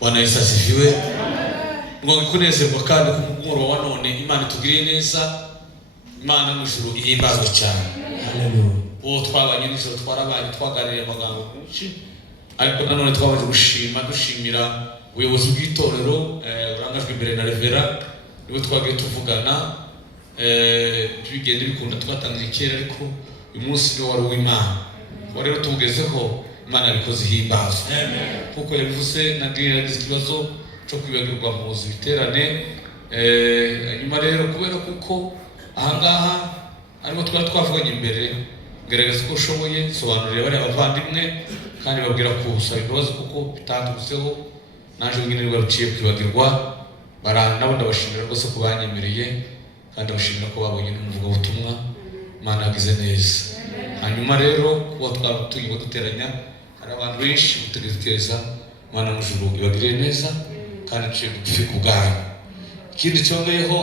Bwana Yesu asifiwe. Ngo ngikunezerwa kandi kumugoro wa none Imana tugiriye neza. Imana n'ijuru ihimbazwe cyane. Haleluya. Uwo twabanye n'ijoro twarabaye twaganiriye amagambo menshi. Ariko nanone twabaje dushimira ubuyobozi bw'itorero urangajwe imbere na Revera. Niwe twagiye tuvugana bigende bikunda twatangiye kera ariko uyu munsi ni wari w'Imana. Rero tugezeho Imana bikoze ihimbazwe. Amen. Kuko yabivuze nagize ikibazo cyo kwibagirwa mu biterane nyuma rero kubera kuko ahangaha ariko twavuganye imbere gerageza ko ushoboye sobanurira bari abavandimwe kandi babwira ko usaba imbabazi kuko bitanduzeho naje nyine baruciye kwibagirwa barana ndabashimira rwose ko banyemereye kandi bashimira ko babonye n'umuvuga butumwa Imana yagize neza. Hanyuma rero kuba twatuye duteranya hari abantu benshi gutegereza Imana n'ijuru ibagire neza kandi cyo gufika ubwayo. Ikindi cyongeyeho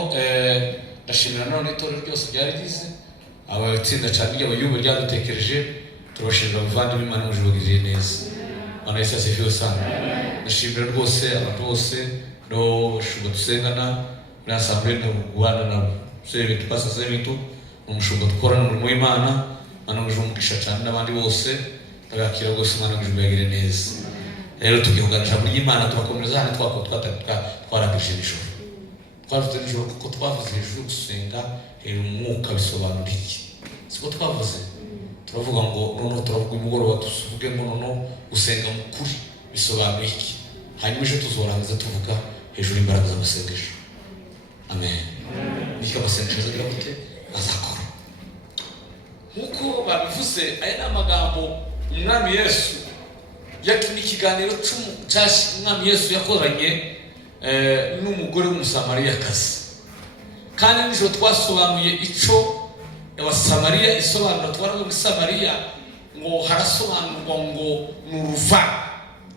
ndashimira none itorero ryose ryarigize abatsinda cyane y'abayubu ryadutekereje turabashimira abavandimwe Imana n'ijuru ibagire neza. Bwana Yesu asifiwe sana. Ndashimira rwose abantu bose no bashobora gusengana muri assemblée no kubana nabo sebe tupasa bintu umushumba dukorana umurimo w'Imana Imana n'ijuru umugisha cyane n'abandi bose bagakira rwose Imana n'ijuru ibagire neza. Rero tugihuganisha muri Imana turakomeza hano twaragije ijoro. Twavuze ijoro kuko twavuze ijoro gusenga umwuka bisobanura iki? Siko twavuze turavuga ngo noneho turavuga umugoroba tuvuge ngo noneho gusenga mu kuri bisobanura iki? Hanyuma ejo tuzorangiza tuvuga hejuru imbaraga z'amasengesho. Amen. Niko amasengesho azagira gute azakora nkuko babivuze. Aya ni amagambo umwami Yesu yatumye ikiganiro umwami Yesu yakoranye n'umugore w'umusamariyakazi. Kandi nijoro twasobanuye ico abasamariya isobanura twaravuga muri Samariya ngo harasobanurwa ngo nuruva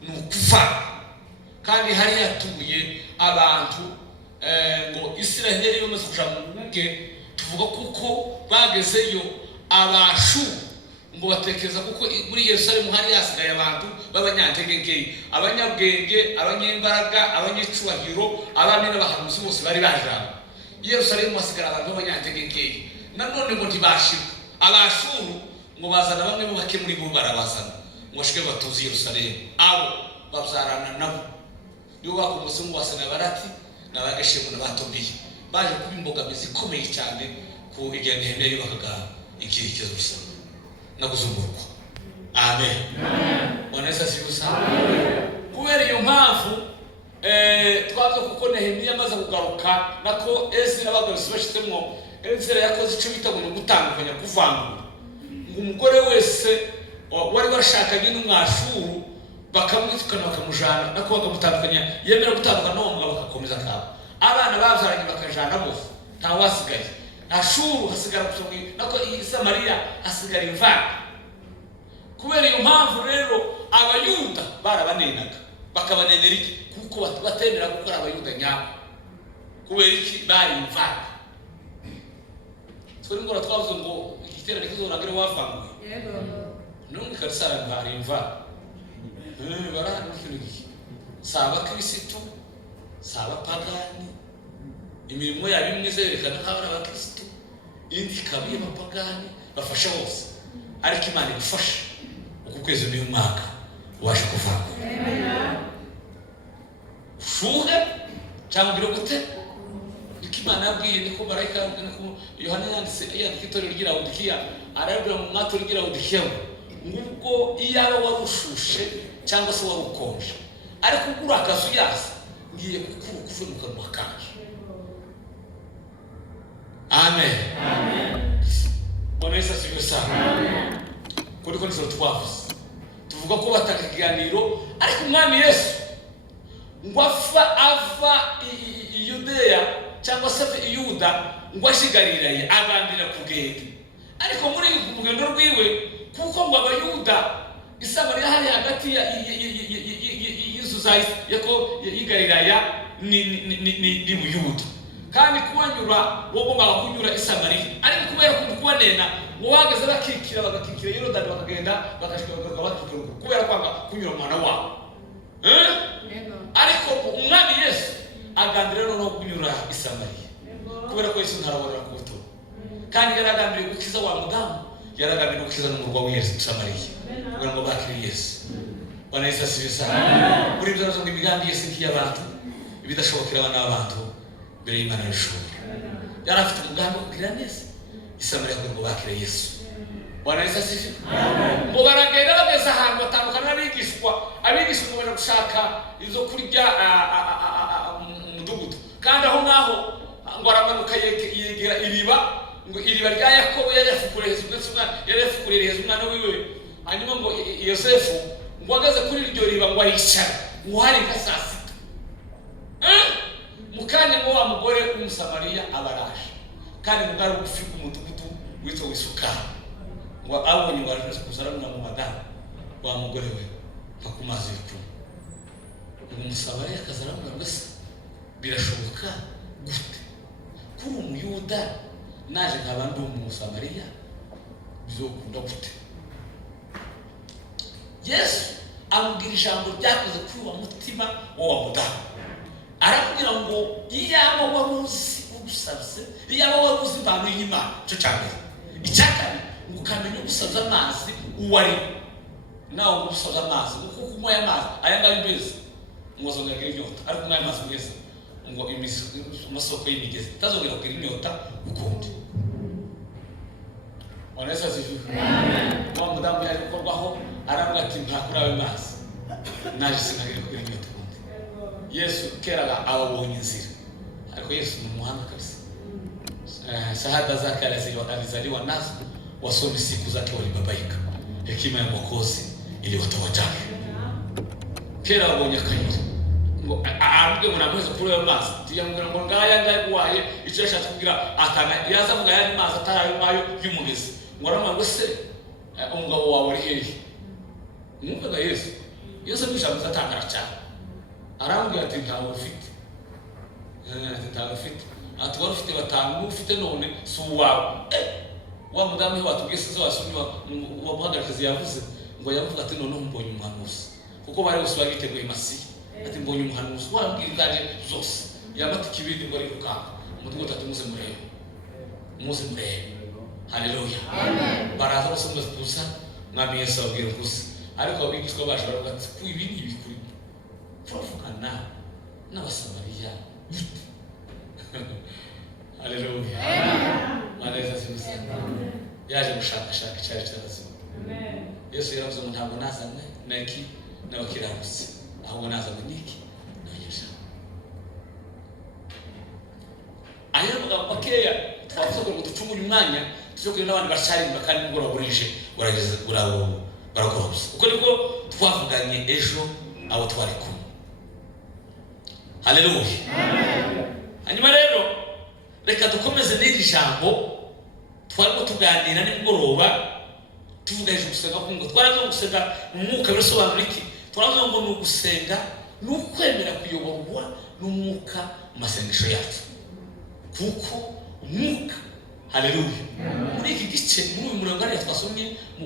nukuva. Kandi hari yatuye abantu ngo Isiraheli bamaze kuja mu buge tuvuga kuko bagezeyo abashu ngo batekereza kuko muri Yerusalemu hari hasigaye abantu b'abanyantege abanyabwenge abanyembaraga abanyecubahiro abami n'abahanuzi bose bari bajana. Yerusalemu hasigara abantu b'abanyantege nanone ngo ntibashira abashuru ngo bazana bamwe mu bake muri bo barabazana ngo shike batuzi Yerusalemu abo babyarana nabo nibo bakomose ngo basana barati n'abagashemu n'abatobiye baje kuba imbogamizi ikomeye cyane ku igihe Nehemiya yubakaga ikirikizo gusa nakuzumurwa. Amen. Bwana Yesu asifiwe. Kubera iyo mpamvu twavuze kuko Nehemiya amaze kugaruka nako Ezra n'abagorozi bashitsemo Ezra yakoze icyo bita ngo gutandukanya kuvangura ngo umugore wese wari washakanye n'umwashuru bakamwitukana bakamujana nako bakamutandukanya yemera gutandukana n'uwo mugabo bakakomeza kabo abana bavyaranye bakajana bose nta wasigaye Ashuru hasigara kusongi nako Samariya hasigara imvana. Kubera iyo mpamvu rero abayuda barabanenaga bakabanenera iki kuko batemera gukora abayuda nyabo kubera iki bari imvana. Twari ngora twavuze ngo igiterane kizorangira wavanguye yego none karisara bari imvana barahana n'ikindi saba Kristo saba pagani imirimo yabo imwe zerekana ko ari abakristo indi kabiye abapagani bafasha bose ariko Imana igufasha uko kwezi n'umwaka waje kuvanga. Shuhe cyangwa biro gute niko Imana yabwiye niko marayika niko Yohana yanditse itorero ry'Laodikiya arabwira mu mwato ry'Laodikiya ngubwo iyaba warushushe cyangwa se warukonje ariko ugura akazu yasa ngiye kuvunika mu kanje. Amen. Amen. Bwana Yesu asifiwe sana. Amen. Kuri ko nizoro twavuze tuvuga ko batakiganiro ariko umwami Yesu ngo ava Yudeya cyangwa se Yuda ngo ashigariraye agandira kugenda ariko muri urugendo rwiwe kuko ngo abayuda Isamariya hari hagati y'Yesu yako yigariraya ni Buyuda kandi kunyura wo gomba kunyura Isamariya ariko kubera kubanena ngo wageze bakikira bagakikira Yorodani bakagenda bakashika kubera kwanga kunyura mwana wabo ariko agambira no kunyura i Samariya kubera ko Yesu ntarabona ku buto kandi yaragambiriye gukiza wa mudamu yaragambiriye gukiza n'umurwa w'Yesu Samariya kugira ngo bakire Yesu banayisa sibisa kuri byo zo imigambi Yesu y'abantu ibidashobokera abana b'abantu mbere y'Imana y'ishuri yarafite umugambi wo kugira neza i Samariya kugira ngo bakire Yesu banayisa sibisa ngo baragenda bageze ahantu batandukana n'abigishwa bari gushaka izo kurya umudugudu kandi aho ngaho ngo aramanuka yegera iriba ngo iriba rya Yakobo yarafukuriye Yesu umwana wiwe hanyuma ngo Yosefu ngo agaze kuri iryo riba ngo ayicara ngo hari nka saa sita mukanya ngo wa mugore w'Umusamariya abaraje kandi ngo bwari bugufi bw'umudugudu witwa w'Isuka ngo abonye ngo aje kuzaramuna mu madamu wa mugore we pakumazi bikuru Umusamariya akazaramuna mbese birashoboka gute kuri umuyuda naje nk'abandi Umusamariya bizokunda gute Yesu amubwira ijambo ryakoze kuri uwo mutima w'uwo mudamu arakubwira ngo iyaba wari uzi ugusabye iyaba wari uzi impano y'Imana cyo cyane icyakane ngo ukamenya gusaza amazi uwari nawe gusaza amazi kuko kunywa amazi aya ngayo mbese umuzonga inyota ariko kunywa amazi mbese ngo amasoko y'imigezi tazongera kugira inyota ukundi onesa zivu wa mudamu yari gukorwaho arambwa ati ntakura ayo mazi naje sinagire kugira inyota ukundi Yesu kera ababonye inzira ariko Yesu ni umuhanga kabisa shahada zake alizaliwa nazo wasomi siku zake walibabaika hekima ya Mwokozi iliwatawajali kera abonye akayira ngo arabwe munamweza kuri ayo mazi tuyambura ngo ngaya ngaywaye icyo yashatse kugira atana yazavuga yari mazi atarayo mayo y'umugezi ngo aramwe se umugabo wawe ari hehe mwumvaga Yesu bishabuza atangara cyane arambwira ati ntawe ufite ati wari ufite batanu ufite none si uwawe wa mudamu watubwiye se wasomye wa muhagarikazi yavuze ngo yavuga ati none mbonye umuhanuzi kuko bari bose bagiteguye Masiya ati mbonye umuhanuzi wambwira zaje zose yamata kibindi ngo ari rukanga umudugudu ati muze murebe haleluya amen baraza bose muza mwami Yesu abwira gusa ariko abigishwa bashobora bati ku ibi ni bikuri profana n'Abasamariya haleluya amen maleza sibisa yaje gushaka cyari cyazima amen Yesu yaravuze ngo ntabwo nazanye naki n'abakiranutsi ahubwo nazanye niki nanyesha ayavuga bakeya twavuze ngo ducungure umwanya tujye n'abandi basharimba kandi ngoroburije urageze barakorobye uko niko twavuganye ejo abo twari kumwe haleluya amen hanyuma rero reka dukomeze n'iri jambo twarimo tuganira n'ingoroba tuvuga ejo gusenga kungo twarazo gusenga umwuka bisobanura iki twarazo ngo ni ugusenga ni ukwemera kuyoborwa n'umwuka mu masengesho yacu kuko umwuka haleluya muri iki gice muri uyu murongo ari twasomye mu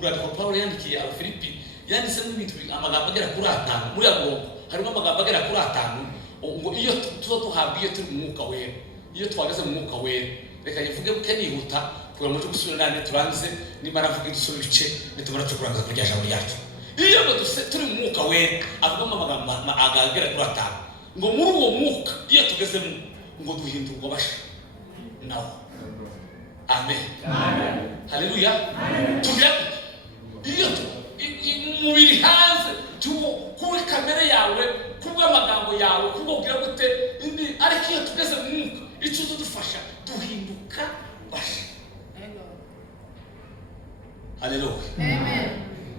rwandiko Pawulo yandikiye Abafilipi yanditse n'ibintu amagambo agera kuri 5 muri abo harimo amagambo agera kuri 5 ngo iyo tuzo tuhabwiye turi mu mwuka wera iyo twageze mu mwuka wera reka yivuge buke nihuta kugira ngo tugusubire nane turangize nimara avuga idusubire bice nitumara tukurangiza kurya jambo ryacu iyo turi mu mwuka wera avuga amagambo agera kuri 5 ngo muri uwo mwuka iyo tugezemo ngo duhindurwa basha nawo amen amen haleluya tugira iyo umubiri hanze kuba kamere yawe kuba amagambo yawe kubwira gute indi ariko iyo tugeze mu mwuka icyo dufasha duhinduka basha haleluya amen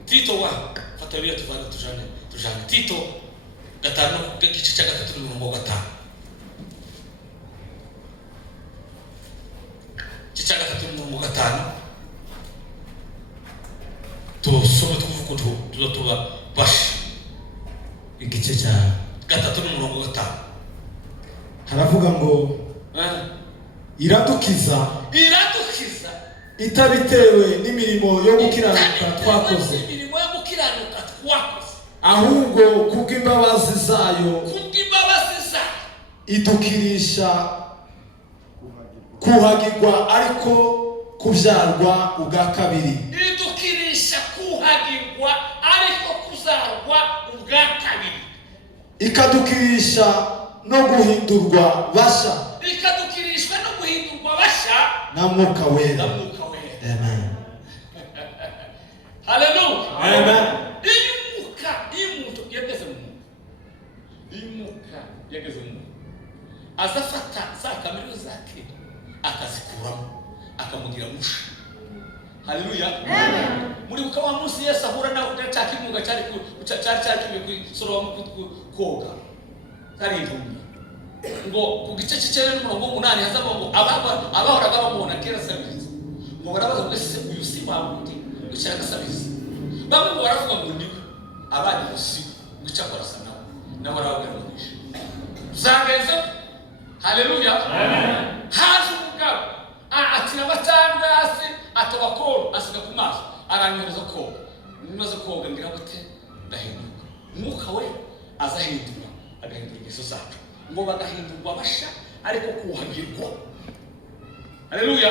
Tito wa fatabira tuvana tujane Tito gatano gice cya 3 n'umurongo wa 5 Chicha 3 n'umurongo wa 5 tusome tuvuga tuba basha igice cya 3 n'umurongo wa 5 haravuga ngo iradukiza itabitewe n'imirimo yo gukiranuka twakoze ahubwo kubw'imbabazi zayo idukirisha kuhagirwa ariko kubyarwa ubwa kabiri. Idukirisha kuhagirwa ariko kuzarwa ubwa kabiri. Ikadukirisha no guhindurwa basha. Ikadukirishwa no guhindurwa basha na Mwuka Wera. Amen. Hallelujah. Amen. Imuka yageze mu azafata za kamere zake akazikuramo akamugira musha. Haleluya. Muri ukawa munsi Yesu ahura na gataka imunga cyari kusoroba koga kari intumbi ngo ku gice cy'icenda n'umurongo 8 hazaba ngo abahoraga bamubona kera sabizi ngo barabaza ngo ese uyu si wabundi ucyaka sabizi bamwe baravuga ngo niwe abandi gusi gucyakora sana nawe arabwira ngo zageze. Haleluya. Haje umugabo atira batanga hasi atobakoro asiga ku maso aranyohereza koga. Nimaze koga ngira gute ndahinduka. Mwuka we azahindura agahindura ingeso zacu ngo bagahindurwa basha ariko kuhagirwa. Haleluya.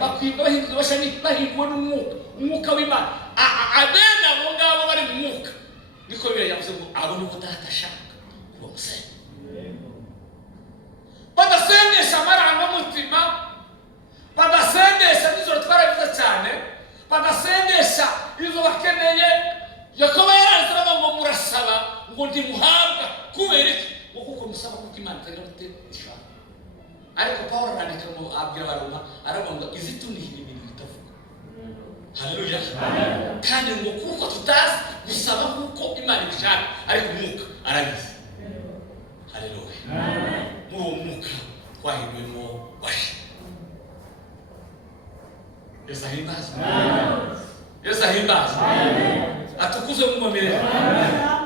Bakwibwa bahindurwa basha ni bahindurwa n'umwuka w'Imana. Abena bo ngabo bari mu mwuka niko biye yavuze ngo abo ni data shaka bose badasengesha amarangamutima, badasengesha nijoro twarabivuze cyane, badasengesha izo bakeneye. Yakobo yaranzira ngo murasaba ngo ndimuhabwa kubera iki ngo kuko musaba kuko Imana itagira gutesha. Ariko Paulo arandika ngo abwira Abaroma aravuga ngo izituniye ibintu bitavuga. Haleluya. Kandi ngo kuko tutazi gusaba kuko Imana ibishaka ariko Mwuka arabizi. Haleluya. Muri uwo mwuka twahinduyemo basha. Yesu ahimbaza. Yesu ahimbaza. Atukuze mu mumere.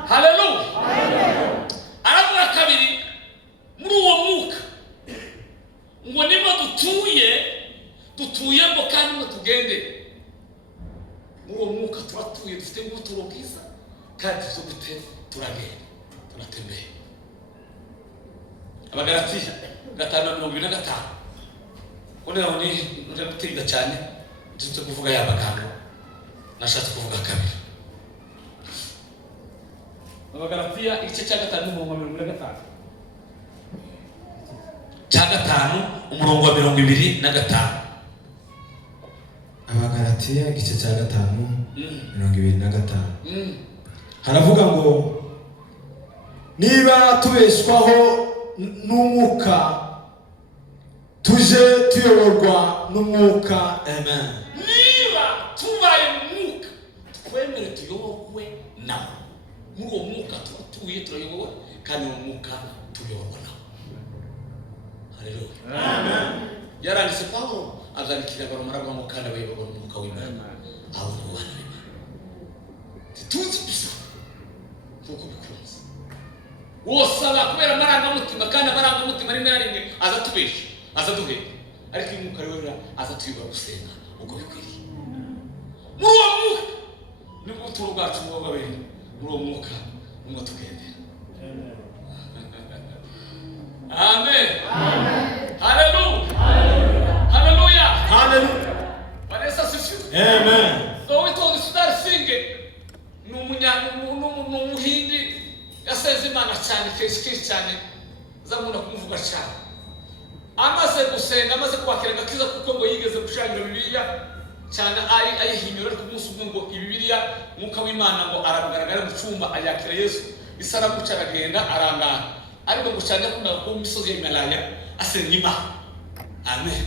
Haleluya. Aravuga kabiri muri uwo mwuka ngo nimo dutuye ngo kandi ngo tugende. Muri uwo mwuka turatuye dufite ubuturo bwiza kandi tuzo gute turagenda turatembeye. Abagalatiya 5:25 kone naho ni ndagutinda cyane ndetse kuvuga yabagambo nashatse kuvuga kabiri. Abagalatiya igice cya 5:25 cya 5:25 Abagalatiya igice cya 5:25 haravuga ngo niba tubeshwaho n'umwuka tuje tuyoborwa n'umwuka. Amen. Niba tubaye mu mwuka twemere tuyoborwe nawe. Muri uwo mwuka tutuye turayoborwa kandi mu mwuka tuyoborwa nawe. Haleluya. Amen. Yaranditse Paulo azabikira Abaroma aravuga ngo kandi abayoborwa n'umwuka w'Imana abo ni bana b'Imana. Tuzi gusa kuko bikunze wosaba kubera amarangamutima kandi amarangamutima rimwe na rimwe azatubesha azaduhera ariko umwuka rero azatuyobora gusenga uko bikwiriye. Muri uwo mwuka nibwo uturo bwacu bw'ababiri muri uwo mwuka nimwo tugendera. Amen. Haleluya. Haleluya. Haleluya. Vanessa sifiwe. Amen. So we told the star singing n'umuhindi yaseze Imana cyane kenshi cyane zamuna kumuvuga cyane. Amaze gusenga amaze kwakira gakiza kuko ngo yigeze gushangira Bibiliya cyane ayihinyura ku munsi umwe ngo Bibiliya Mwuka w'Imana ngo arabugaragara mu cyumba ayakira Yesu isara gucaragenda arangana ariko gucanja kuna ku misozi y'Himalaya asenga Imana. Amen.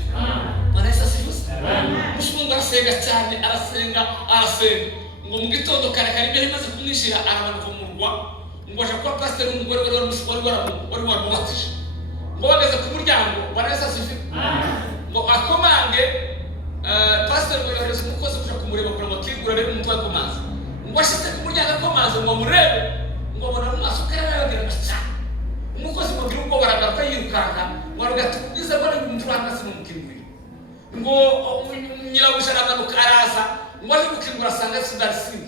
Vanessa sifiwe. Mushunga arasenga cyane arasenga ngo mu gitondo kare ibyo imaze kumwishira arabanuka mu murwa ngo aje kwa pastor umugore wari wamubatije ngo bageze ku muryango Vanessa sifiwe ngo akomange pastor yohereza umukozi kuja kumureba kuri makigura rero umutwe akomanze ngo ashite ku muryango akomanze ngo murebe ngo abona amaso kare yagira cyane umukozi ngo biri ubwo baragaruka yirukanga ngo arugatubiza bari mu mutwana sinumukingwe ngo nyirabuja aragaruka araza ngo ari gukingura sanga sidarisi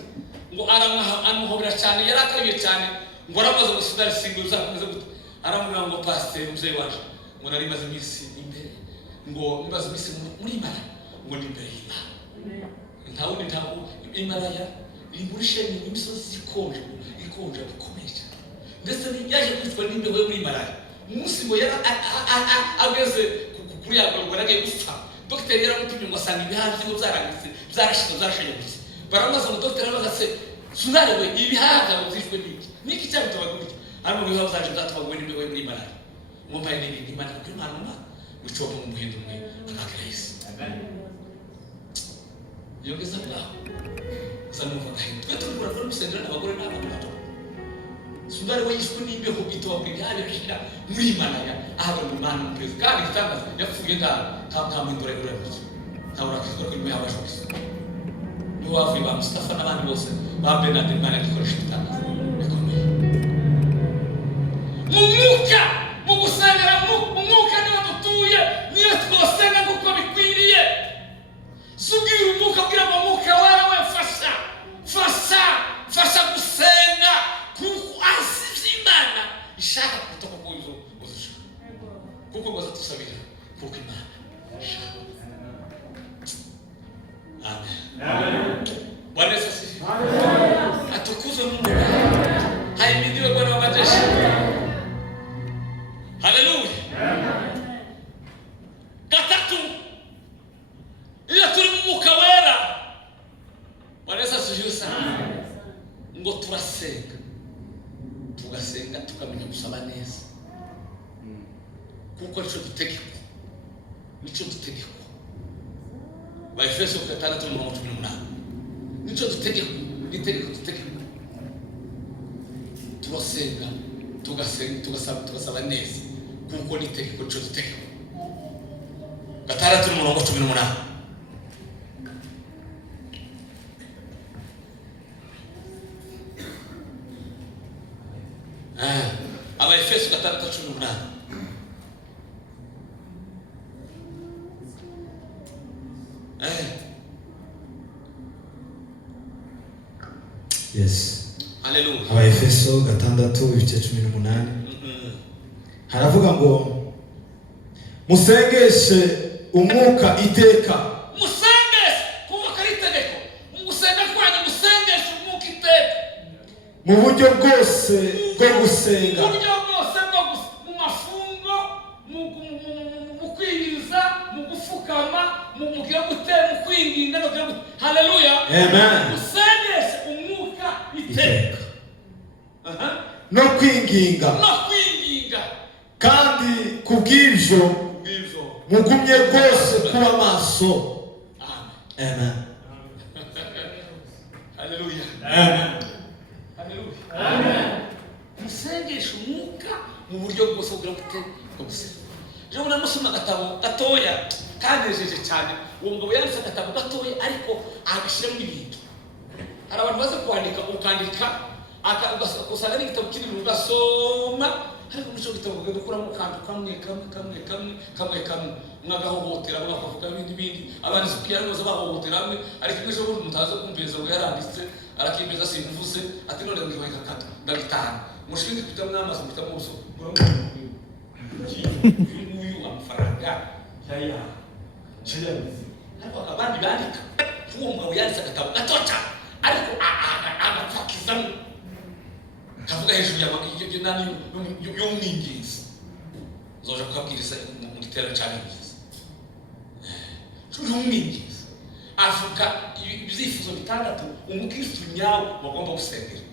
ngo aramuhobera cyane yarakabiye cyane ngo aramaze gusudara singuza kumeze gute aramubwira ngo pasteur muzee waje ngo nari maze iminsi imbere ngo mbaze iminsi muri mara ngo ni imbere y'Imana ntawo Imaraya iri muri sheni imisozi ikonje bikomeye cyane ndetse yaje kwitwa n'imbeho muri Imaraya umunsi ngo yara ageze kuri yagorwa nagiye gupfa dogiteri yaramupimye ngo asanga ibihaha byo byarangitse zarashanyagutse baramaze ngo dogiteri arabaza sunarewe ibihaha byizwe niki cyabitobaga gutya arimo bihaha zaje zatwagwe n'imbeho muri Imaraya mu mpande n'Imana kuri Imana ucoba mu muhindo umwe akagrayisi yogeza ngaho sanuva twe turukura no musendera n'abagore n'abana bato sundare wayishwe n'imbeho bitoba kuri hali bishira muri Imaraya ahaba mu Imana mpezi kandi gitangaza yapfuye nta mwindura y'urabyo ntabura kizwa ko imwe abashobora ni wavuye ba Mustafa n'abandi bose ba Bernard Imana gikoresha gitangaza bikomeye mu gusengera mu mwuka niwo dutuye niyo twosenga kuko bikwiriye subira umwuka kugira ngo umwuka wawe fasha gusenga kuko azi Imana ishaka kutoka ku izo uzishaka kuko baza tusabira kuko Imana ishaka. Amen. Bwana Yesu asifiwe. Atukuzwe Mungu. Haimidiwe Bwana wa majeshi. Haleluya. Gatatu iyo turi mu mwuka wera Bwana Yesu asifiwe sana ngo turasenga tugasenga tukamenya gusaba neza kuko nico dutegeko ba Efeso 6:18 nico dutegeko turasenga tugasaba neza kuko nitegeko nico dutegeko 6:18 aba Efeso 6:18 Yes. Haleluya. Aba Efeso 6:18 haravuga ngo musengeshe umwuka iteka. Musengeshe kuko karitegeko musenga kwanyu musengeshe umwuka iteka mu buryo bwose bwo gusenga mu mafungo mu kwiyiriza mu gufukama mu kwinginga no kugira haleluya. Amen. Musengeshe umwuka iteka no kwinginga kandi kubw'ibyo mugumye rwose kuba maso. Amen. Haleluya. Amen. Amen. Musengeshe umwuka mu buryo bwose kugira ngo uteke. Jewe namusoma gatabo gatoya kanejeje cyane uwo ngabo yanditse gatabo gatoya ariko agashiramo ibintu. Hari abantu baze kwandika ukandika ugasanga n'igitabo kinini ugasoma ariko nico gitabo ugakuramo kantu kamwe mwagahohotera bakavuga ibindi abandi sukiya nose bahohotera hamwe ariko n'ejo bundi mutaza kumveza ngo yaranditse arakimeza simvuze ati none ngiye kakata ndabitana mushinga kutamwe amazi mutamo uso uyu amafaranga yaya ariko abandi bandika uwo mugabo yanditse agatabo gatoca ariko agapfakizamo kavuga hejuru ya nani y'umwinginzi zoje kubabwiriza mu gitero cy'abingizi y'umwinginzi avuga ibyifuzo bitandatu umukristo nyawe bagomba gusengera.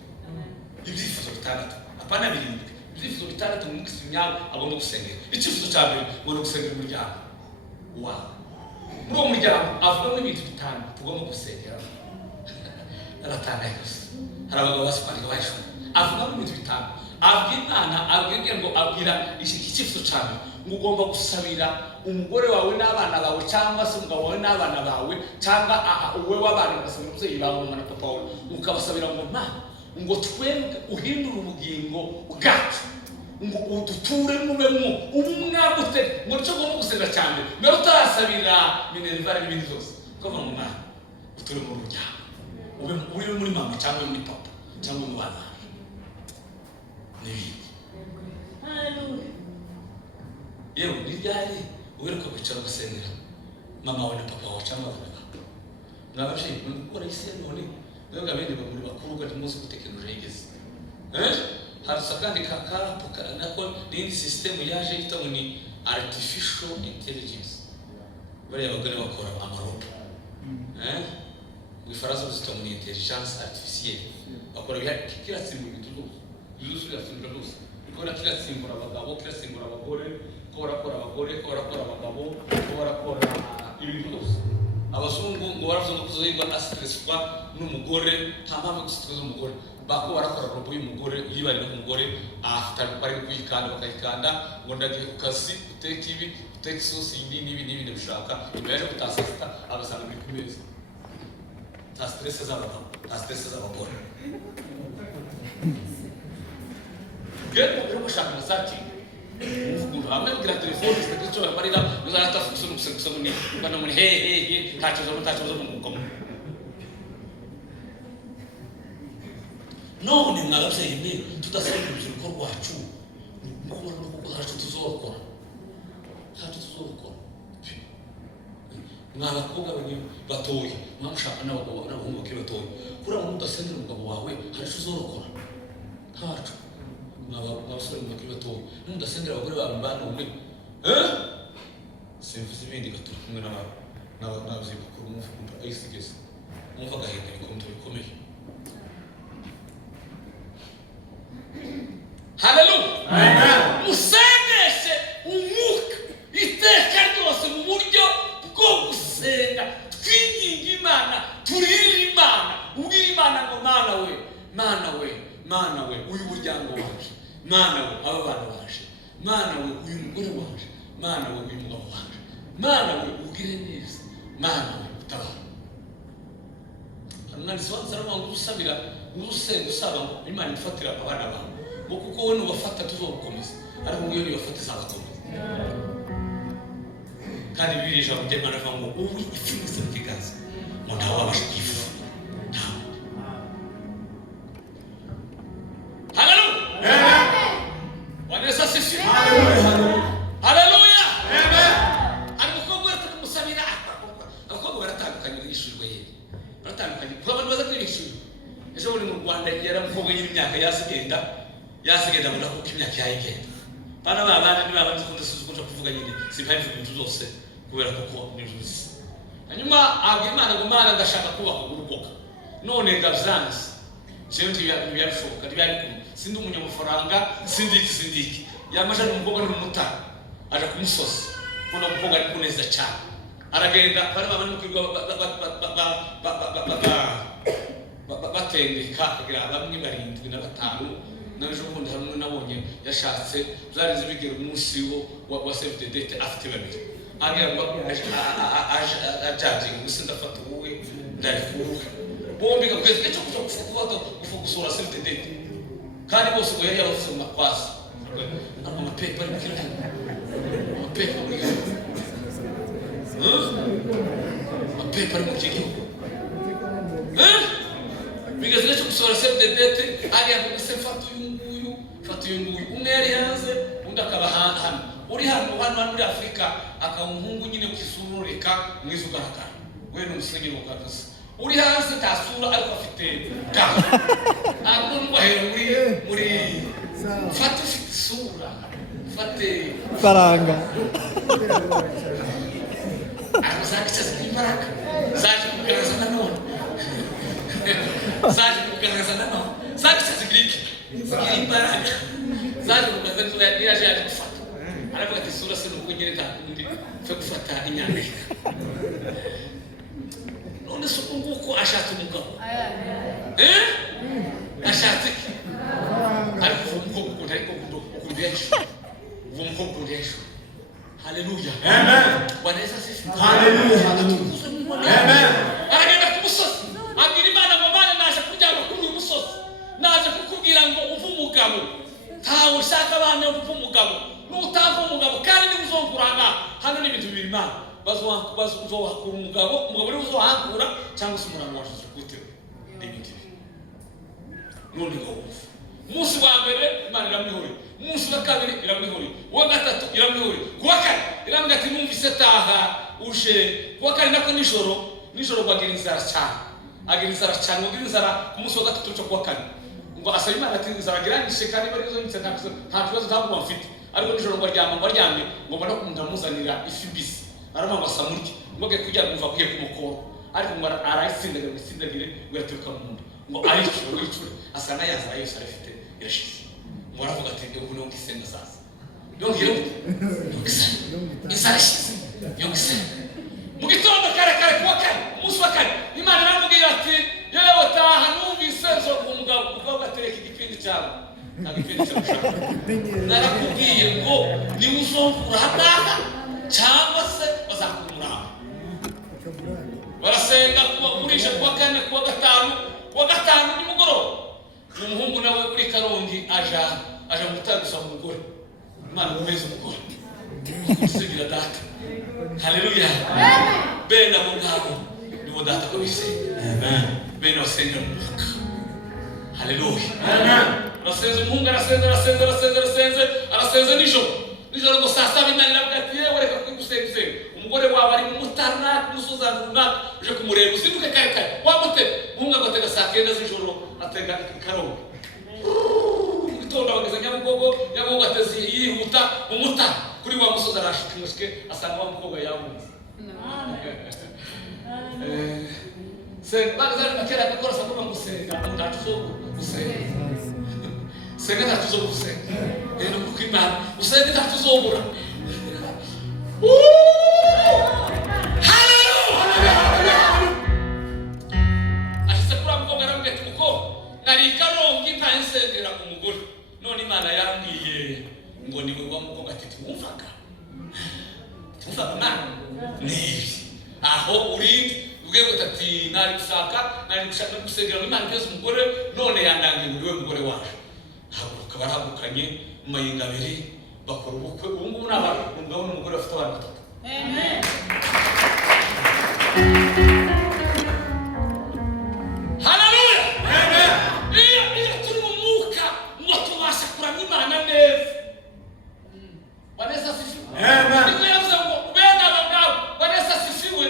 Ibyifuzo bitandatu apana birindwi, ibyifuzo bitandatu umukristo nyawe agomba gusengera. Icyifuzo cya mbere ngo gusengera umuryango wawe. Muri uwo muryango avugamo ibintu bitanu tugomba gusengera. Aratangaye gusa hari abagabo basipanga bayishobora avuga mu bintu bitanu abwira Imana abwira icyifuzo cyane ngo ugomba gusabira umugore wawe n'abana bawe cyangwa se umugabo wawe n'abana bawe cyangwa uwe w'abana ugasabira umubyeyi bawe na papa wawe ukabasabira ngo Mana ngo twebwe uhindure ubugingo bwacu ngo uduture mubemo ubumwagute ngo nicyo ugomba gusenga cyane mbere utarasabira minerivare n'ibindi zose ukavuga ngo Mana uture mu muryango uri muri mama cyangwa muri papa cyangwa mu bana n'ibindi. Yewe n'iryari uheruka kwicara ugasengera mama wawe na papa wawe cyangwa abana bawe mwababyeyi gukora isi ya none mwebwe abene muri bakuru kandi muzi ko tekinoloji yigeze harasa kandi kakapu nako n'indi system yaje yita ngo ni artificial intelligence. Bariya abagore bakora amarobo mu Ifaransa bazita ngo ni intelligence artificielle. Bakora kiratsimba ibintu byose yasimbura byose ikora kiratsimura abagabo kiratsimura abagore ko barakora abagore ko barakora abagabo ko barakora ibintu byose. Abazungu ngo baravuze ngo kuzoyirwa asitreswa n'umugore nta mpamvu gusitreswa n'umugore bako barakora robo y'umugore yibarira umugore after bari kuyikanda bakayikanda ngo ndagiye ku kazi uteka ibi uteka isosi n'ibi bishaka imbere kutasasta abasanga muri kumeza nta stress z'abagabo nta stress z'abagore. Gero rero bashaka masaki uvuga hamwe kugira telefone zitacyo barira uzarata fuso ni bana muri he tacho mu mukomo. None mwababyeyi mwe tudasanga urubyiruko rwacu mukubona no gukora icyo tuzokora mwabakobwa batoye mwamushaka n'abahungu bakiri batoye kuri abo mudasengera umugabo wawe hari icyo uzorokora ntacu. Mwabasore bakiri batoye mudasengera abagore bawe mbana umwe simvuze ibindi gaturi kumwe n'ababyeyi bakuru mwumva ayisigeze mwumva agahinda bikomeye. Hallelujah. Amen. Musengeshe umwuka iteka ryose mu buryo bwo gusenga twinginga Imana turira Imana ubwira Imana ngo Mana we uyu muryango waje, Mana we aba bana baje, Mana we uyu mugore waje, Mana we uyu mugabo waje, Mana we ugire neza, Mana we utabara. Umwanditsi w'Amasezerano ngo usabira usenga usaba ngo Imana ifatira abana bawe kuko wowe nubafata tuzogukomeza ariko ngiyo nibafata izabakomeza. Kandi Bibiliya ijambo ry'Imana rivuga ngo ubu ifunze mu kiganza ngo ntawe wabasha kuyifunga. Hallelujah. Wanaweza sisi. Hallelujah. Ariko wese kumusabira akako baratandukanye n'ishurwe ye. Baratandukanye kuko abantu baza kwishura. Ejo buri mu Rwanda yaramukobwa y'imyaka yasigenda muri ako kimyaka yayigenda. Bana babana ni babandi kunze kuvuga nyine simpaye ibintu byose kubera kuko ni ruzi. Hanyuma Imana ngo Imana ndashaka kubaka urugoka. None ndavyanze. Jewe ntibyarishoboka ntibyabikumva. Sindi umunyamafaranga sindiki. Yamaje n'umukobwa n'umutara. Aje kumusoza. Kuna umukobwa ari kuneza cyane. Aragenda bari babana n'ukirwa batendeka kugira bamwe barindwi na batanu. Naje ubundi hamwe nabonye yashatse zarize bigera umunsi wa save the date afite babiri. Agira ngo ajaje gusinda fata wowe ndarifuka. Bombi gakweze cyo kufa gusura save the date. Kandi bose ngo yari yabafuma kwasi. Amapepa ari kiri. Amapepa muri yo. Amapepa ari mu kigo. Bigaze cyo gusura save the date agira ngo fata uyu nguyu umwe yari hanze undi akaba hano uri hano muri Afrika akaba umuhungu nyine kwisurureka mwiza ugaragara we n'umusenyeri w'akazi uri hanze tasura ariko afite gaho agomba hero muri fata sura fate faranga azakitsa imbaraga zaje kugaragaza nanone zakitsa Greek imbaraga zaje kugaragaza yaje gufata aravuga ati sura se n'ubwo nyine kandi fe gufata inyandiko none so nguko ashatse umugabo ashatse ariko umukobwa ariko kudesha umukobwa kudesha. Hallelujah. Amen. Bwana Yesu asifiwe. Hallelujah. Amen. Aragenda kumusozi abwira Imana ngo Mana naje kujyana kuri uyu musozi naje kukubwira ngo uve umugabo ntawe ushaka abana uve umugabo n'utava umugabo kandi n'uzongurana hano n'ibintu bibiri Imana bazohakura umugabo uri uzohakura cyangwa se umuntu washize gute none ngo wumve. Umunsi wa mbere Imana iramwihorera, umunsi wa kabiri iramwihorera, uwa gatatu iramwihorera, kuwa kane irambwira ati numvise taha uje. Kuwa kane nako nijoro bagira inzara cyane, agira inzara cyane, ugira inzara ku munsi wa gatatu cyo kuwa kane ngo asaba Imana ati inzara girangije kandi bari zo nitse nta kibazo ntabwo mfite, ariko nijoro ngo aryamye ngo mbona ko umuntu amuzanira ifi mbisi arama ngo asamurye ngo ge kujya kumva kuye ku mukoro, ariko ngo arayitsindagire ngo yaturuka mu nda ngo aricure asana yazara yose arafite irashize. Ngo aravuga ati ngo no ngisenga sasa yongera isarashize yongisenga. Mu gitondo kare kuwa kane umunsi wa kane Imana iramubwira ati yewe taha numvise zo ku mugabo uvuga atereka igipindi cyawe agipindi cyawe narakubwiye ngo ni uzomvura hataha cyangwa se bazakumuramba. Barasenga kurisha kuwa kane kuwa gatanu nimugoroba umuhungu nawe uri Karongi aja mu gutanga gusaba umugore. Imana mumeze umugore kusigira data. Haleluya. Bena mungabo niwo data ko bisenga. Amen. Bena wasenga mwaka. Haleluya. Amen. Arasenze umuhungu arasenze nijoro ngo saa saba Imana irabwira yewe reka kwigusenga. Umugore wawe ari mu mutana kumusoza runaka uje kumureba usibuke kare wamute umuhungu agatega saa 9 z'ijoro atega Karongi. Gitondo bageze Nyabugogo ateze yihuta umuta kuri wa musozi arashikishwe asanga wa mukobwa yawunze. Sen bagazari makera akora sakoma gusenga ndatuzo gusenga. Senga ndatuzo gusenga. Eno kukimana usenga ndatuzo obura. Ashikura mukobwa aramubwira ati muko nari Karongi ntansengera umugore. None Imana yambwiye ngo niwe wa mukobwa ati twumvaga nibi aho uri ubwe gutati nari gushaka gusengera Imana byose umugore none yandangiye muri we mugore waje. Haguruka barahagukanye mu mayinga abiri bakora ubukwe. Ubu ngubu umugabo n'umugore bafite abana batatu. Amen. Haleluya. Amen. Iyo turi mu mwuka ngo tubasha kuramya Imana neza. Vanessa sifiwe. Amen. Niko yavuze ngo benda abagabo Vanessa sifiwe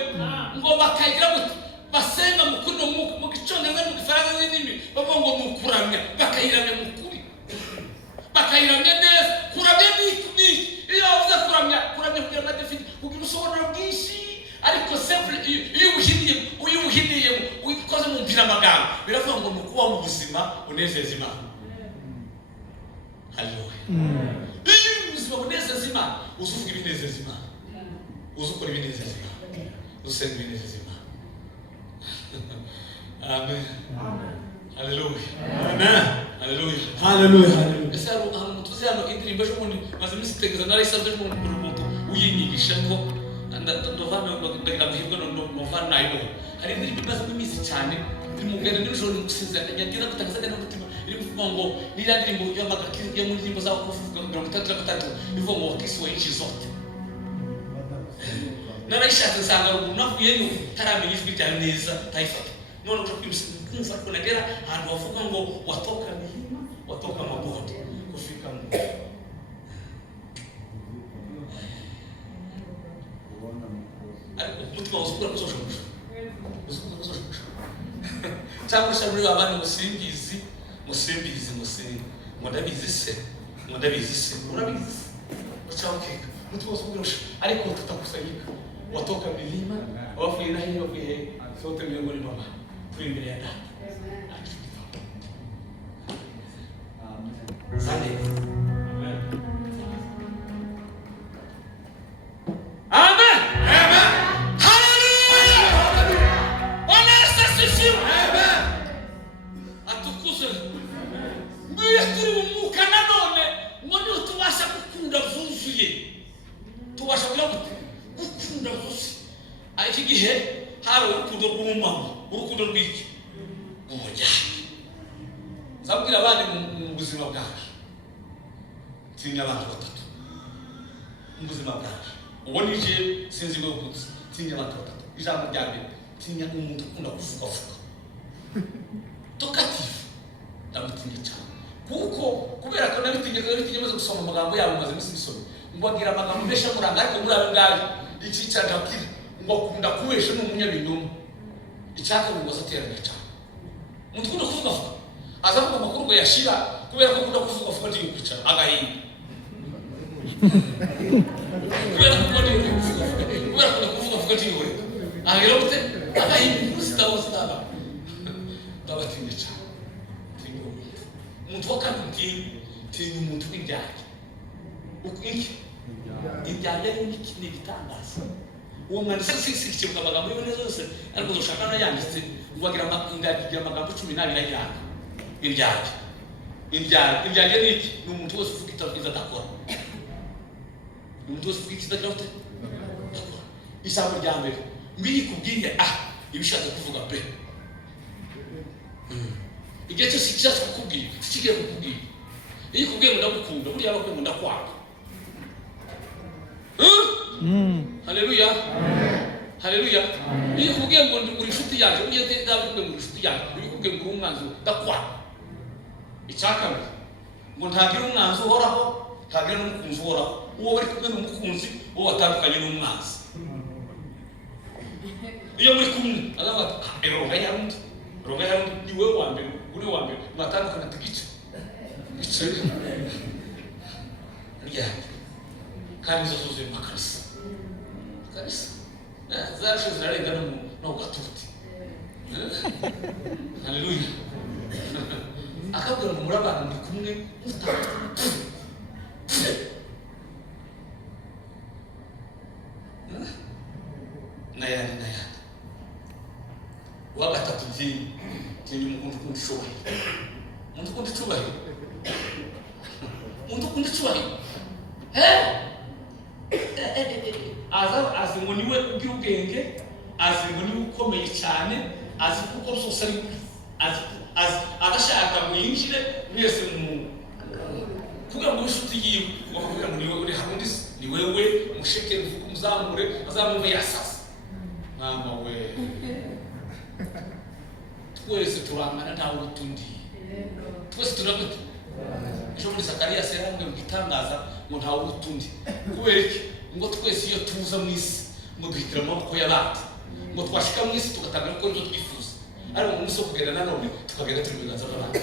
ngo bakagira gute basenga mu kuno mu gicongereza mu gifaransa n'indimi bavuga ngo ni ukuramya bakayiramya mu kuri bakayiramya neza. Kuramya ni iyo uvuze kuramya kugira na defini kugira usobanuro bwinshi, ariko simple iyo ubuhiniye ukoze mu mpira amagambo biravuga ngo ni ukuba mu buzima unezeza Imana. Haleluya. Iyo ubuzima bunezeza Imana uzuvuga ibinezeza Imana, uzukora ibinezeza Imana, usenga ibinezeza Imana. Amen. Haleluya. Amen. Haleluya. Ese hari umuntu tuzano indirimbo ejo bundi maze iminsi tegeza narayisabye ejo bundi umuntu uyinyigisha ko ndovame ndagira amahirwe nova nayo. Hari indirimbo imaze iminsi cyane iri mu ngendo n'ijoro gusiza nyagira gutangaza n'umutima iri kuvuga ngo nira ndirimbo y'amagakiro yo mu ndirimbo za kuvuga 33 ivuga ngo wakisi wa inchi zote. Narayishatse nsanga umuntu navuye no taramenya ijwi rya neza tayifata. None uje kumva ko nagera ahantu bavuga ngo watoka milima watoka mabonde kufika mu ariko mutima uzukura kuzoshoka cyangwa se muri abandi musimbizi mudabizi se urabizi ucaukeka mutima uzukura ariko tutakusanyika watoka milima wavuye na hiyo wavuye sote miongoni mwa kuri imbere ya data. Amen. Amen. Haleluya. Bwana asifiwe. Amen. Atukuzwe. Mbiye turi umuka nanone ngo ni tubasha gukunda vuzuye. Tubasha gukunda vuzuye. Iki gihe hari urukundo rw'umumama, urukundo rw'iki umujyane. Zabwira abandi mu buzima bwacu tinya abantu batatu mu buzima bwacu. Uwo nije sinzi ngo gutse tinya abantu batatu. Ijambo rya mbere tinya umuntu ukunda kuvuga talkative ndamutinye cyane kuko kubera ko nabitinye maze gusoma amagambo yabo maze misisome ngo agira amagambo menshi amuranga ariko muri abo ngayo iki cyandakira ngo akunda kubesha n'umunyabintu icyaka ngo azaterana cyane mutunda kuvuga azavuga amakuru ngo yashira kubera ko akunda kuvuga ndi kwicara agahinda kubera ko ndi kuvuga ndi we ahera ute agahinda usitaba ndabatinye cyane umuntu wakabiti tinye umuntu w'ibyaha ukwiki ibyaha ni bitangaza uwo mwanditsi sisikibuka amagambo y'ibone zose ariko ushaka na yanditse wagira amagambo 12 ajyana ibyaha ni iki ni umuntu wese uvuga itavuga adakora umuntu wese uvuga ikidakora ijambo rya mbere mbikubwiye ibishatse kuvuga pe igihe cyose kishatse kukubwira kigiye kukubwira iyo kubwiye ngo ndagukunda buriya abakwiye ngo ndakwanga haleluya haleluya iyo kubwiye ngo uri inshuti yanjye ugiye ndabikubwiye ngo uri inshuti yanjye ubikubwiye ngo uri umwanzi ndakwanga icyakabiri ngo ntagira umwanzi uhoraho ntagira n'umukunzi uhoraho uwo bari kumwe n'umukunzi uwo watandukanye n'umwanzi iyo muri kumwe azaba eronga yarundi ni wewe wa mbere uri wa mbere batandukana tigice ya kandi zo zuzuye makarisa zaje zirarenga no gatuti haleluya akabwira ngo murabana ndi kumwe nayandi wagatatu tinye umuntu kundishoboye azi ngo niwe ugira ubwenge azi ngo niwe ukomeye cyane azi kuko zose ari agashaka ngo yinjire mwese kugira ngo inshuti yiwe wakubwira ngo niwe uri hakundi ni wewe musheke muzamure azamure yasasa mama we twese turangana ntawe utundi twese turagutu ejo muri Zakariya serangwe mu gitangaza ngo ntawe utundi kubera iki ngo twese iyo tuza mu isi ngo duhitira amaboko y'abandi ngo twashika mu isi tugatanga ko ibyo twifuza ariko mu muso kugenda nanone tukagenda turi biganza by'abandi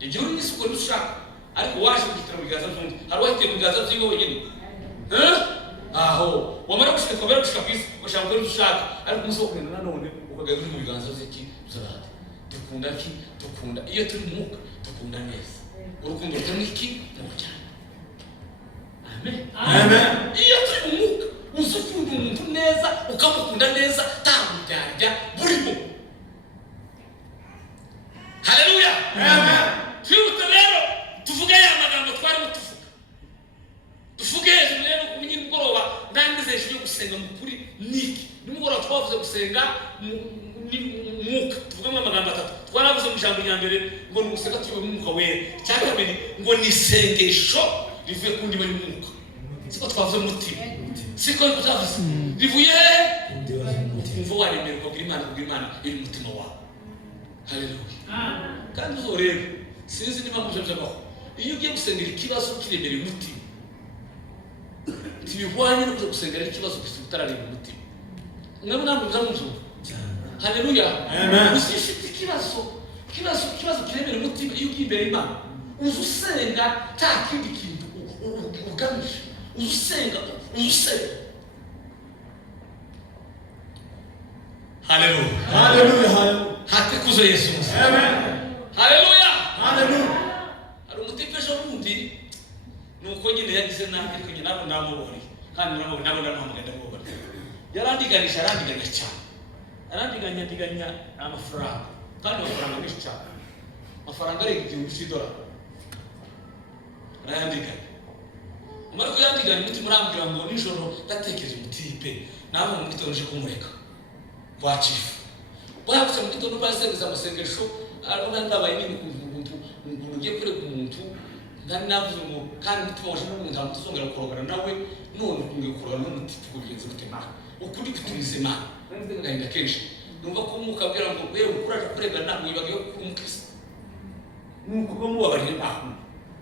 igihe uri isi uko dushaka ariko waje guhitira mu biganza by'undi hari wahitiye mu biganza by'iwe wenyine aho wamara gushika kubera gushika kwisi ushaka ko dushaka ariko muso kugenda nanone ukagenda mu biganza by'iki by'abandi dukunda iyo turi mu mwuka dukunda neza urukundo rutari iki n'ubujyana amen iyo turi mu mwuka uzi ukunda umuntu neza ukamukunda neza ntamuryarya burimo haleluya amen twihute rero tuvuge ya magambo twarimo tuvuge hejuru rero kumenye nimugoroba ndangizeje yo gusenga mu kuri niki nimugoroba twavuze gusenga mwuka tuvuga amagambo atatu twaravuze mu ijambo rya mbere ngo ni gusenga turi mu mwuka wera cyakabiri ngo ni isengesho rivuye ku ndiba y'umwuka siko twavuze umutima siko twavuze rivuye umva waremerwa kugira Imana iri mu mutima wawe haleluya kandi uzorebe sinzi niba muje byabaho iyo ugiye gusengera ikibazo kiremereye umutima ntibihwanye no gusengera ikibazo kitarareba umutima mwebwe namwe muzamuzumva haleluya amen usishite kibazo kiremera umutima iyo ugiye imbere y'Imana uzusenga nta kindi kintu ugamije uzusenga haleluya hate kuzo Yesu amen haleluya ari umutima ejo bundi nuko nyine yagize nabi ariko nyine nabo namubone kandi nabo namuhamagara mubone yarandiganya cyane arandiganya amafaranga kandi amafaranga menshi cyane amafaranga ari $1,000 arandiganya umara kuyandiganya umutima urambwira ngo nijoro ndatekereje umutipe nabo mu gitondo je kumureka wachifu bwakuse mu gitondo basenza amasengesho arona ndabaye nini umuntu ngiye kure ku muntu ngani navuze ngo kandi umutima waje n'umuntu amutuzongera kurogana nawe none kungiye kurogana n'umutipe kugenza umutima ukuri kutumize Imana ndahinda kenshi numva ko umwuka abwira ngo wewe kuraje kurega ntabwo wibagiwe ko umukristo nuko bamubabarira ntabwo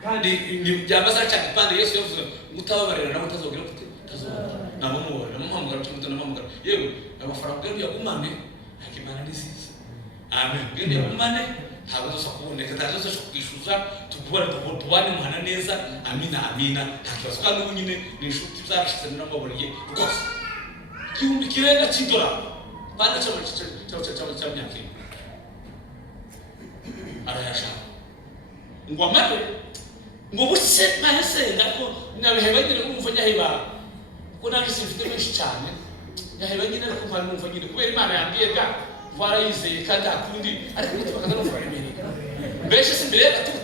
kandi byambaza cyane kandi Yesu yavuze mutababarira nabo utazogera gute nabo mubabarira namuhamagara cyangwa namuhamagara yewe amafaranga yari yagumane akimana n'isizi amen gende yagumane ntabwo zosa kuboneka ndazo zo kwishuza tubane muhana neza amina ntakibazo kandi ubu nyine ni inshuti zarashize n'amaburiye rwose igihumbi kirenga cy'idolari bana cyo myaka arayashaka ngo amare ngo buce nasenga ko nabiheba nyine kumva nyaheba ko nabise mfite benshi cyane yaheba nyine ariko mpari numva nyine kubera Imana yambwiye ga warayizeye kandi akundi ariko bituma kaza no fara imene beshe simbere gatutu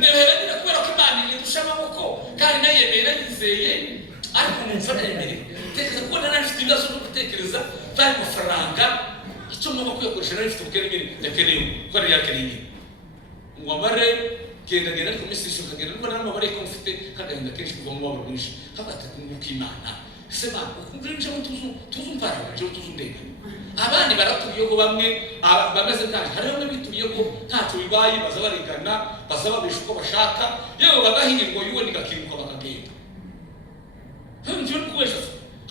nabiheba nyine kubera ko Imana irusha amaboko kandi nayemera yizeye ariko numva nayemere tekeza ko nanafite ibibazo byo gutekereza bari mafaranga icyo ngomba kuyakoresha narifite ubukene yakeneye ko ari yakeneye ngo amare genda ariko mesisho kagenda ngo namabare ko mfite kagenda kenshi kuva mu wabo bwinshi kabata kunguka Imana sema ukunje tuzumpara ndega abandi baratuye ko bamwe bameze kandi hari bamwe bituye ko ntacyo bibaye bazabarigana bazababisha uko bashaka yewe bagahingirwa yuwe nigakiruka bakagenda nje kuwesha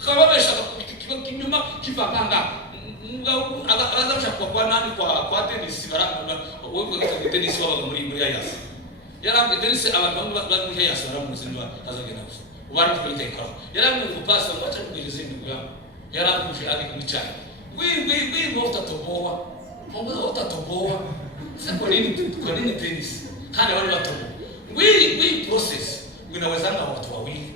kababesha kiba kinyuma kivanganga abazabasha kwa nani kwa Dennis baranga wewe Dennis wabaga muri Yayasi yarambe Dennis abantu bari muri Yayasi baramuzinwa azagenda gusa ubara twiteka yarambe kupasa wacha kugeze ndugu yangu yarambe ari kumicana we utatoboa mungu utatoboa sasa kwa nini Dennis kana wale watu we process unawezana watu wawili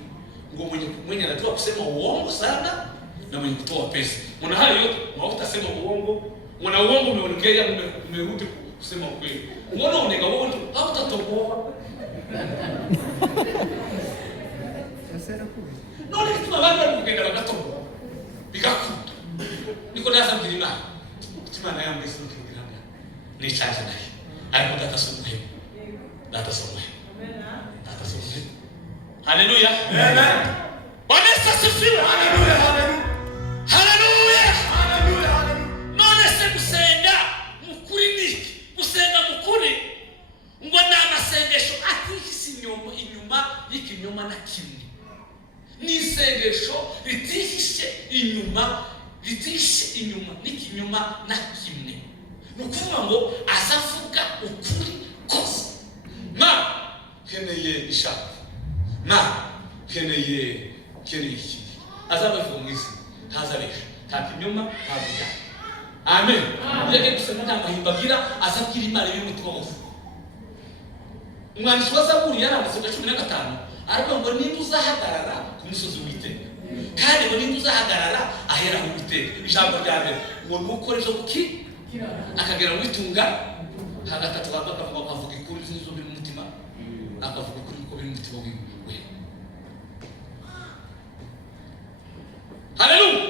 ngo mwenye anatoa kusema uongo sana na mwenye kutoa pesa. Mwana hayo yote mwafutasema uongo, mwana uongo umeongea umerudi kusema ukweli. Mbona unega uongo hautatoboa? Sasa no ni kitu baba kugenda bagatoboa. Bikakuta. Niko ndasa mjinina. Tima na yangu sio kingiranga. Ni chache naye. Hapo datasomwe. Amen. Datasomwe. Haleluya. Amen. Bwana asifiwe. Haleluya. Haleluya. None se gusenga mukuri niki? Gusenga mukuri ngo namasengesho atihise inyuma y'ikinyoma na kimwe. Ni isengesho ritihishe inyuma n'ikinyoma na kimwe. Nukuvuga ngo azavuga ukuri kose. Na keneye ishaka. Na keneye iki azabavuga mu isi ntazabesha nta kinyoma ntavuga amen yake kusema nta mahimbagira azabwira Imana y'umutima wose umwanditsi wa Zaburi yaranditse 15 ariko ngo nimba uzahagarara ku musozi w'Uwiteka kandi ngo nimba uzahagarara ahera mu Uwiteka ijambo rya mbere ngo nukore zo kuki akagera witunga hagatatu bakavuga ikuri zo biri mu mutima akavuga kuri ko biri mu mutima wiwe. Haleluya.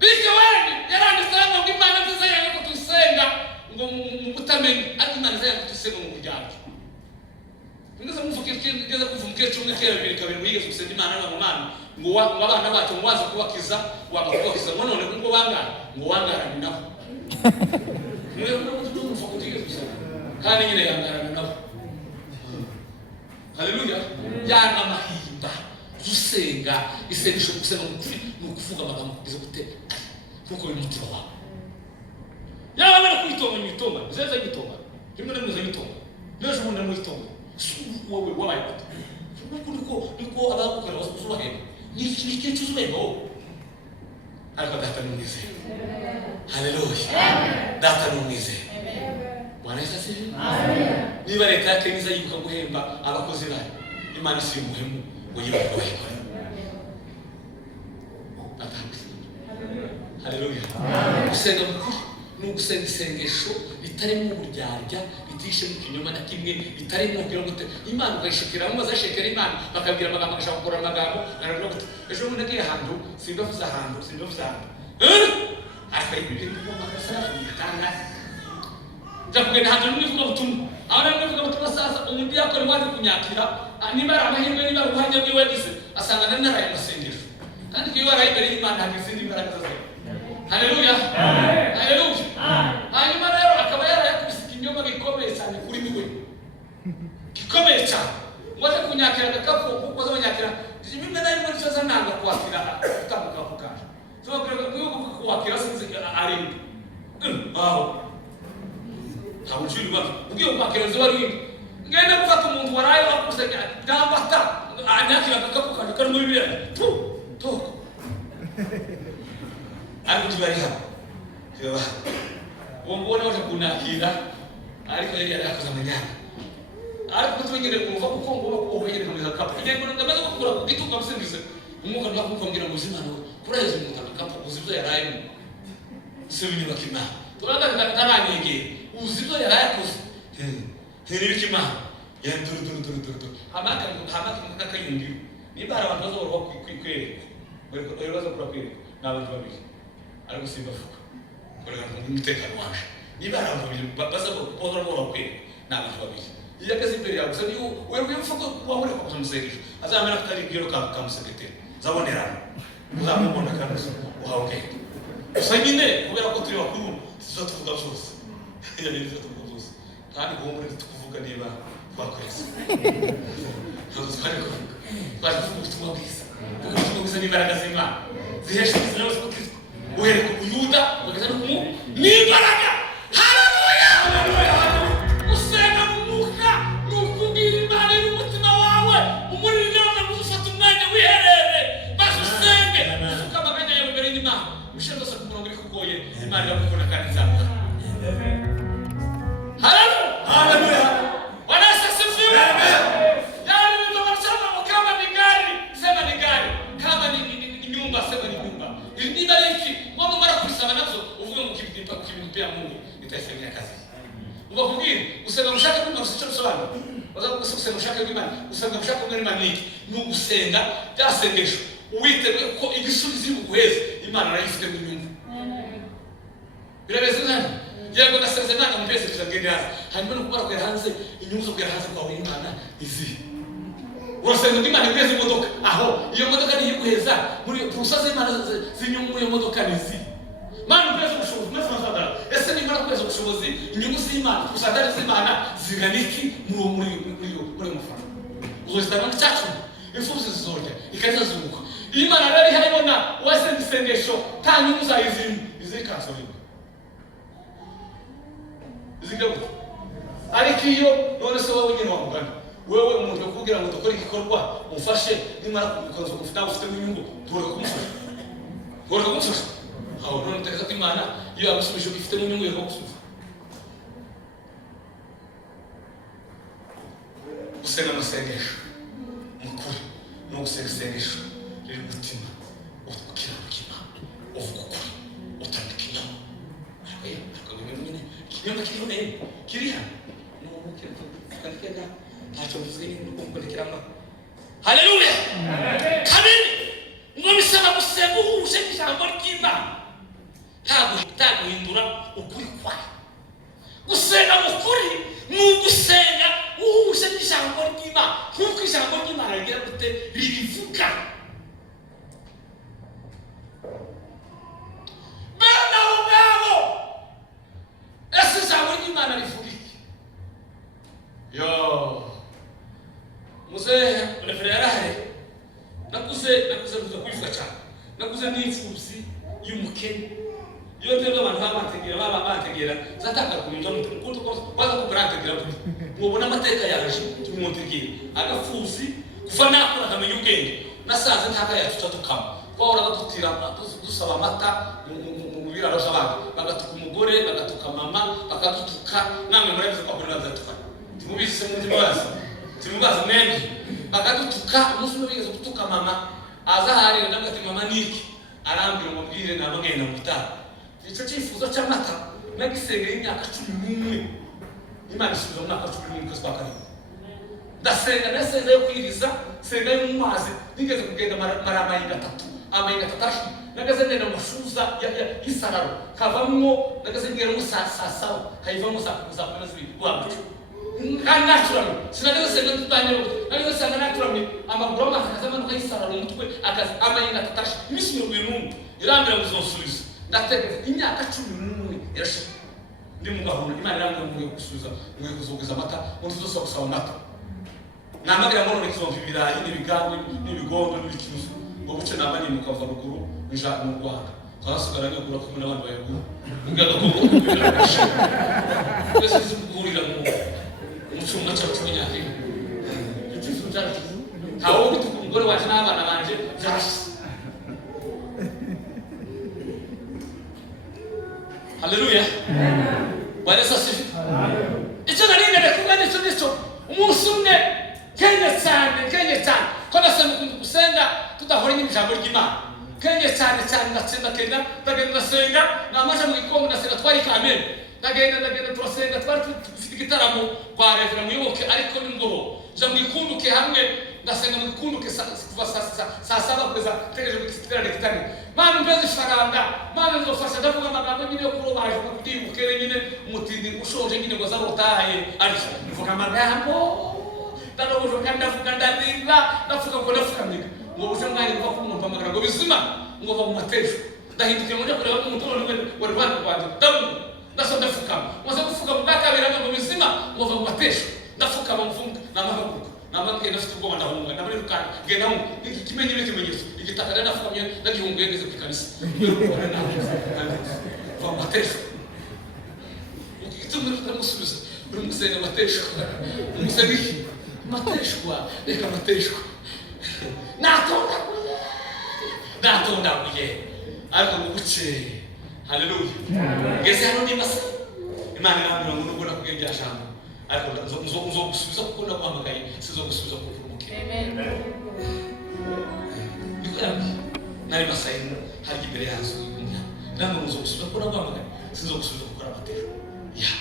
Bika wewe yaranditse ngo Imana nziza yango tusenga ngo mutamenye ariko Imana nziza yango tusenga mu bujyaje. Ngeze ngeze kuvumukira cyo mwekera bibiri kabiri mwigeze gusenga Imana n'abamana ngo abana bacu mwaza kubakiza wabakubakiza none ngo bangana ngo wangarana nabo. Mwe mvuga kutigeze gusenga kandi nyine yangarana nabo. Haleluya. Yana mahimba gusenga isengesho gusenga mukuri nukuvuga amagambo kugeza gute kuko biri mutima wawe yaba bari kwitonga nyitonga zeze nyitonga rimwe na rimwe nyitonga yeje umuntu mu itonga wowe wabaye niko abagukora bazubahema ni cyo cyuzubahema ariko data numwize. Haleluya. Data numwize. Bwana Yesu asifiwe. Amen. Niba leta yake niza yibuka guhemba abakozi bayo Imana si umuhemu uyibakoye. Haleluya. Gusenga mukuri ni ugusenga isengesho ritarimo uburyarya ritishe mu kinyoma na kimwe ritarimo kugira ngo Imana ukayishikira mu mazashekera Imana bakabwira amagambo agashaka gukora amagambo naravuga ngo ejo bundi nagiye ahantu simbavuza ahantu ariko ibyo ni amakasa y'itanga ndakugenda ahantu n'ivuga butumwa abana n'ivuga butumwa sasa umuntu yakora waje kunyakira niba ari amahirwe niba ubuhanya bwiwe gize asanga nari naraye amasengesho kandi iyo baraye imbere y'Imana hari izindi mbaraga zazo. Haleluya. Haleluya. Hanyuma rero akaba yarayakubise ikinyoma gikomeye cyane kuri miwe. Gikomeye cyane. Waje kunyakira agakapu kuko azabanyakira. Bimwe na rimwe cyo zananga kwakira akamuka kukaje. Tubabwira ko kwakira sinzi ari. Aho. Habujuri bako. Ugiye kwakira zo ari. Ngenda gufata umuntu waraye wakuze ndambata. Anyakira agakapu kaje kari muri bibiri. Tu. Ariko tubari hano. Kiba. Wongona waje kunakira ariko yari yarakoze amanyanga. Ariko twigere kumva kuko ngo ubegere muri agakapu. Ngende ngo ndamaze gukura gituka musingize. Umwuka ndakumbwira ngo uzimana kureza umuntu agakapu uzibyo yaraye. Sebini bakima. Turaga ntaranyegera. Uzibyo yaraye kuze. Heri bikima. Ya dur. Hamaka kakayungi. Niba abantu bazorwa kwikwere. Bari baza kurakwere. N'abantu babiri. Ariko simbafuka. Kurega ngo umutekano waje. Niba abantu babiri baza kupozora ngo bakwere. N'abantu babiri. Iyo akazi imbere yawe gusa niyo wewe ufuko wabure ko kumusegeje. Azamera kutari bwiro kamusekete. Zabonerana. Uzamubona kandi uhawe. Gusa nyine kubera ko turi bakuru tuzotuvuga byose. Yari tuzotuvuga byose. Kandi gombure tukuvuga niba bakwese. Twari kuvuga bwiza. Kuko bwiza n'imbaraga z'Imana. Zihesha ubuzima bwose bwa Kristo. Uhere ku Yuda ugeze no ku n'imbaraga. Haleluya. Usenga mu mwuka n'ukubwira Imana y'umutima wawe. Umuriro nawe uzufata umwanya wiherere. Basi usenge. Ukamaganya yawe imbere y'Imana. Ushaka gusa kumurongo bikugoye. Imana irakubona kandi nzaba. Haleluya. Bwana asifiwe. Yaani ndio wanasema kama ni gari, sema ni gari. Kama ni nyumba, sema ni nyumba. Ni bariki. Mambo mara kusema nazo, uvuge mkimpea Mungu, itaifanyia kazi. Ubakubwira, usanga mushaka kumva usicho sobanura. Waza usanga mushaka kw'Imana, usanga mushaka kumenya niki. Ni ugusenga, byasengesho. Uwiteguye ko igisubizo y'uguheza, Imana arayifite mu nyungu. Birabeze nani? Yego nasenze Imana mu pese kuzagenda haza. Hanyuma no kubara kwera hanze, inyungu zo kwera hanze kwa Imana izi. Wasenga Imana igeze imodoka. Aho, iyo modoka ni iguheza muri process y'Imana z'inyungu iyo modoka nizi. Mana kweza ubushobozi mwese mafadara. Ese ni Imana kweza ubushobozi, inyungu z'Imana, kusandari z'Imana ziganiki muri mufana. Uzositana n'icyacu. Imfuzo zizorya, ikaza zuruka. Imana rari haribona wasenga isengesho, ta nyungu za izindi, izikansoriwa. Zigabu. Ariko iyo none se wowe nyine wamugana. Wewe umuntu kugira ngo dukore igikorwa umfashe nimara kubikonza kufita ufite inyungu dore kumufasha. Dore kumufasha. Aho none teka ko Imana iyo agusubije ifite inyungu yo gusubiza. Usenga amasengesho. Mukuri no gusenga isengesho riri mutima. Ukira mukima. Uvuga ukuri. Utandikira. Nyuma kiriha n'umukire kandi ntacyo bivuze n'ukumurikiramo. Haleluya. Kabiri ngo bisaba gusenga uhuje ijambo ry'Imana. Ntabwo hindura ukuri kwayo. Gusenga mukuri ni ugusenga uhuje n'ijambo ry'Imana. Kuko ijambo ry'Imana rigira gute ribivuga. Ese ijambo ry'Imana rivuga iki? Yo Muse refere yarahari. Nakuze kuza kwivuga cyane. Nakuze n'imfuzi y'umukene. Iyo tebe abantu bategera zataka kuminja mutu ko baza kubrategera kuri. Mubona amateka yaje tumutegera. Agafuzi kuva nakura kamenya ubwenge. Nasaze ntaka yacu tukama. Kwahora batutira dusaba amata mu biraro z'abantu. Bagatuka umugore, bagatuka mama, bakadutuka namwe murabize ko bakora bazatuka. Timubise mu ndibaza. Timubaza mengi. Bakadutuka umunsi no bigeze gutuka mama. Azahari ndamwe mama niki. Arambira umubwire nabagenda mutara. Icyo cyifuzo cy'amata nagisengera imyaka 11. Imana isubiza mu mwaka 11 kwezi kwa kabiri. Ndasenga nasenga yo kwiriza, senga yo mu mazi, nigeze kugenda maramayinga 3. Amayinga 3 nagaze ndenda mushuza y'isararo. Kavamwo nagaze ngera mu sasa, kayivamo za kumeza bibigwacu. natural sinageze senga tutanye nageze senga natural amagoma akazama n'ukayisara mu mutwe akazi amayinga tatashi imisi 100 irambira kuzosubiza ndategeze imyaka 11 irashika ndi mu gahunda Imana irambira ngo gusubiza ngo kuzogeza amata ngo tuzosa gusaba amata namagira ngo no kizomva ibirayi n'ibigani n'ibigondo n'ibicuzo ngo buce nabanye mu kava ruguru nja mu Rwanda twasugara nyakura kumwe n'abandi bayaguru ugaga ko kwese zikuhurira mu umucunga cyacu nyake icyo cyari hawo bituko umugore waje n'abana banje byashise haleluya wale sasa icyo narinda kumenya icyo umunsi umwe Kenya cyane ko nasema kusenga tudahora n'ijambo ry'Imana Kenya cyane ndatsinda kenda ndagenda senga namaje mu ikongo ndasenga twari Kamena ndagenda turasenga twari dufite igitaramo kwa Reverend Muyoboke ariko n'ingoro nja mu ikunduke hamwe ndasenga mu ikunduke kuva saa 7 kugeza tegereje gutitira kitani Mana mbeze faranga Mana nzofasha ndavuga amagambo nyine yo kurobaje mu kudibukere nyine umutindi ushonje nyine ngo zarotaye ari mvuga amagambo ndanobujo kandavuga ndandinda ndavuga ngo ndafukamika ngo uzanganye kuva ku muntu amagara ngo bizima ngo va mu matejo ndahinduke ngo kureba mu mutono wari rwanda damu ndasonda fukama waza kufuka mukakabira ngo bizima ngo va mu matejo ndafukama mfunga namahaguruka namake ndafite ubwoba ndahunga ndabirukana ngenda mu ikimenyetso igitakara ndafukamye ndagihunguye ngeze ku kanisa kubera nawe va mu matejo ikitumwe ndamusubiza uri musenga matejo umusengi mateshwa reka mateshwa natonda kuye ariko muguce haleluya ngeze hano nimasa Imana irambira ngo nubwo nakubwiye byashamba ariko nzogusubiza kuko naguhamagaye sizogusubiza kuko umuke amen nikuyambi nari masayi hari imbere yazo ndango nzogusubiza kuko naguhamagaye sizogusubiza kuko amateshwa ya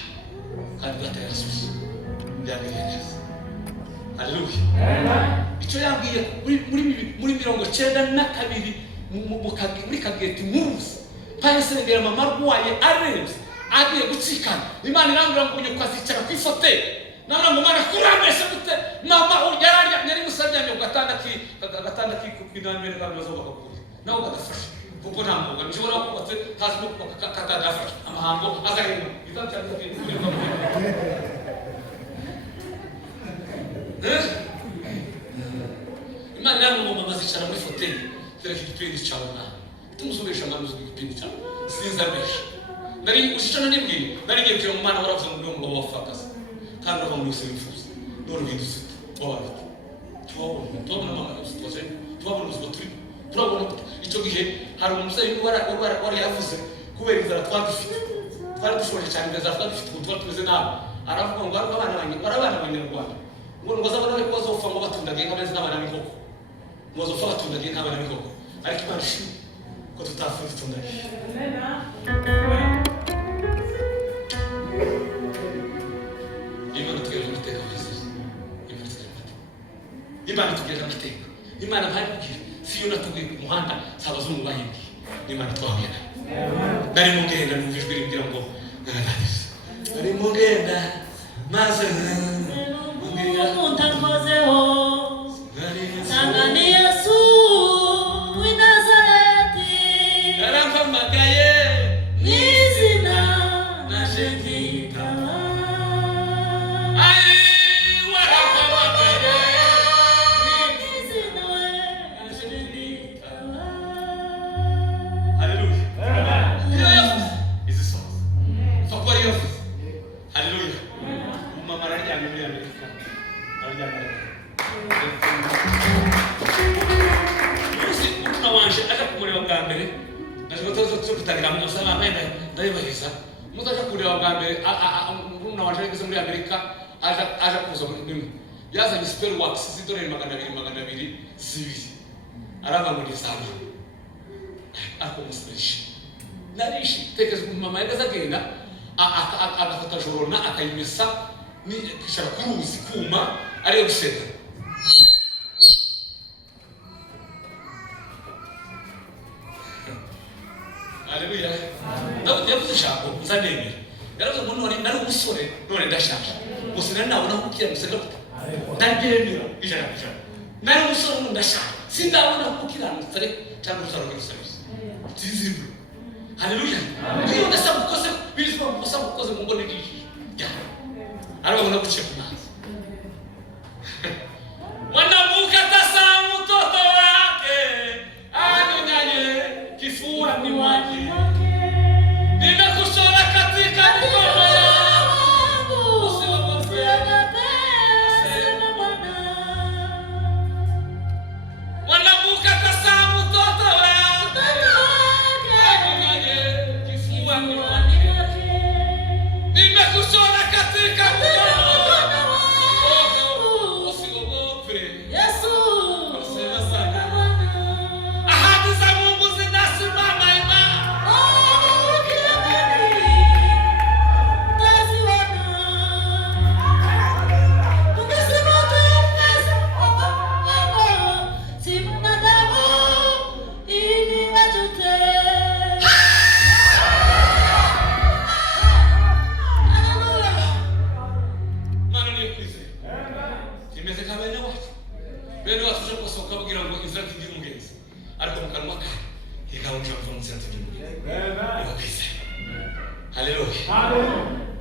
kandi gatayasubiza ndabirengeza haleluya icyo yambwiye muri 92 muri kageti muruzi pasengera mama rwaye arenze agiye gutsikana Imana irambira ngo unyukazicara kwifote nana ngo mana kuramesha gute mama yararya nyari musabya ngo gatanda kwinanire kandi bazoba bakuri nawo badafasha kuko nta mvuga nishobora kubatse tazi no katadafasha amahango azahema izacyari kwinanire Imana yangu mama zicara muri foteli tereka igipindi cyawe na tumusobesha amanuzo igipindi cyawe sinzabesha nari ushitana nibwira nari ngiye kujya mu mana waravuze ngo ngo wafakaza kandi ava muri sebifuza none bindutse baba tubona mama usitoze tubona uzwa turabona icyo gihe hari umusore wari yavuze kubera inzara twari dushoje cyane inzara twari dufite utwa tumeze nabi aravuga ngo abana b'Abanyarwanda ngo zabana ko bazopfa ngo batundage nk'abanzi n'abana b'ikoko ngo bazopfa batundage nk'abana b'ikoko ariko Imana ishimwe ko tutapfa tutundage Imana tugereza amateka Imana tugereza amateka Imana ntayibwira siyo natubwiye ku muhanda sabazungu bahimbiye Imana twabwira nari mu ngenda numvijwe rimbwira ngo nari mu ngenda maze Muntankozeho Sangani Yesu w'i Nazareti Narampamagaye n'izina naje kwitaba warampamagaye n'izina we naje kwitaba Haleluya iyo yavuze izi songs fakwa iyo yavuze haleluya mama araryamye muri Amerika Uzi ukuna wanje aja kumureba bwa mbere nashaka tuzo kutangira mu sala amena ndayibaheza mutaja kureba bwa mbere ukuna wanje ageze muri Amerika aja kuza muri nimwe yazanye spell wax zidorera 200 zibiri araba muri sana ako muslishi narishi tekeza mama yagaza agenda agafata jorona akayimesa ni kishara kuruzi kuma ariyo guseta haleluya nawe yavuze shako nzaneme yaravuze ngo none nari umusore none ndashaje gusa nabona kukira museka ndabyemera ijana kujana nayo musoro ndashaka sindabona kukira musare cyangwa usaro kwisabisa tizimbu haleluya niyo ndasaba kukoze bizwa kusaba kukoze mu ngone gishi ya arabona kucheka nazo wanamuka tasa mtoto wake anyonyaye kifua ni wake nimekushona katika mikono yangu usiogope asema Bwana wanamuka tasa mtoto wake anyonyaye kifua ni wake nimekushona katika mikono